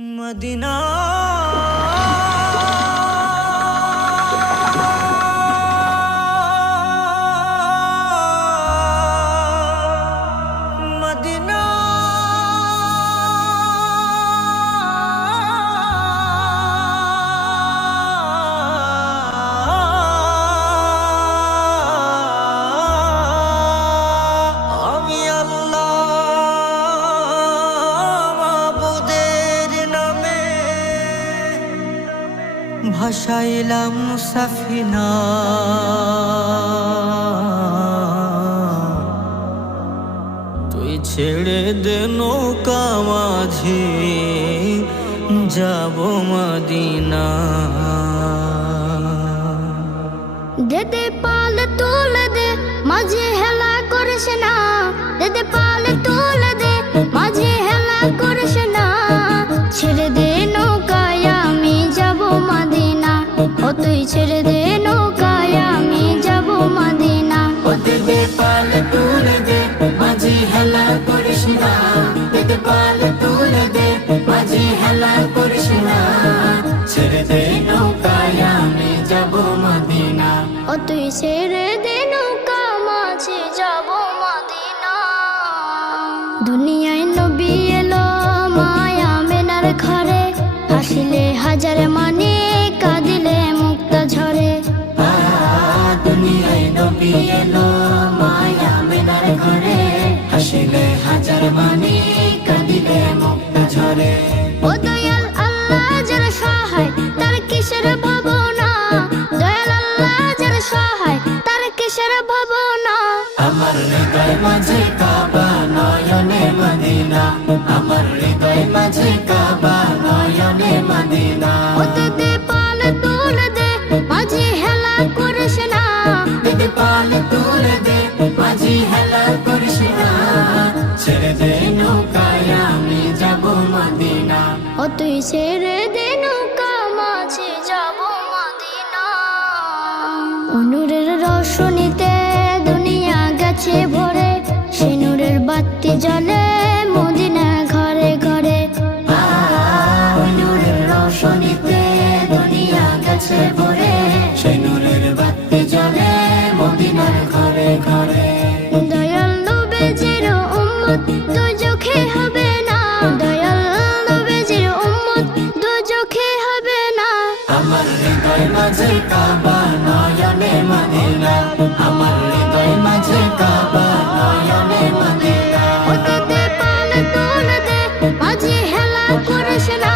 Medina Medina আমি আল্লাহ মাবুদের নামে ভাসাইলাম সাফিনা, তুই ছেড়ে দে নৌকা মাঝি যাব মদিনা। দেদে পাল তুলে দে মাঝে হেলা করিস না, দেদে পাল তুলে দে মাঝে হেলা করিস না। ছেড়ে দে নৌকায় আমি যাব মদিনা, ও তুই ছেড়ে দে নৌকায় আমি যাব মদিনা। ও দেদে পাল তুলে দে মাঝি হেলা করিস না, দেদে পাল তুলে দে মাঝি হেলা করিস না। ছেড়ে দে নৌকায় আমি যাব মদিনা, ও তুই ছেড়ে দে নৌকা মাঝে যাব মদিনা। দুনিয়ায় নবী এলো মায়া মেনার ঘরে, হাসিলে হাজার মানে কাঁদিলে মুক্তা ঝরে। দুনিয়ায় নবী এলো মায়া মেনার ঘরে, হাসিলে হাজার মানে কাঁদিলে মুক্তা ঝরে। ও দয়াল আল্লাহ যার সহায় তার কিসের ভাবনা, দয়াল আল্লাহ যার সহায় তার কিসের ভাবনা। আমার হৃদয় মাঝে কাবা নয়নে মদিনা, আমার হৃদয় মাঝে কাবা নয়নে মদিনা। ও দেদে পাল তুলে দে মাঝে হেলা করিস না, দেদে পাল তুলে দে মাঝি হেলা করিস না। ছেড়ে দে নৌকায় আমি যাব মদিনা, ও তুই ছেড়ে দে নৌকা মাঝে যাব মদিনা। নূরের রোশনীতে দুনিয়া গেছে ভরে, সে নূরের বাতি জ্বলে মদিনা ঘরে ঘরে। নূরের রোশনীতে দুনিয়া গেছে ভরে, সেই নূরের বাতি জ্বলে মদিনার ঘরে ঘরে। দয়াল নবীজির উম্মত দুজখে হবে না, দয়াল নবীজির উম্মত দুজখে হবে না। আমার হৃদয় মাঝে কাবা নয়নে মদিনা, আমার হৃদয় মাঝে কাবা নয়নে মদিনা। ও দেদে পাল তুলে দে মাঝে হেলা করিস না,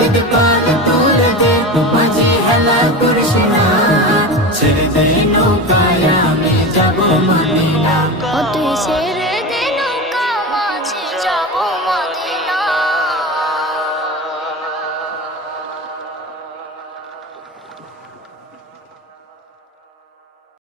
দেদে পাল তুলে দে মাঝি হেলা করিস না। ছেড়ে দে নৌকায় আমি যাব মদিনা।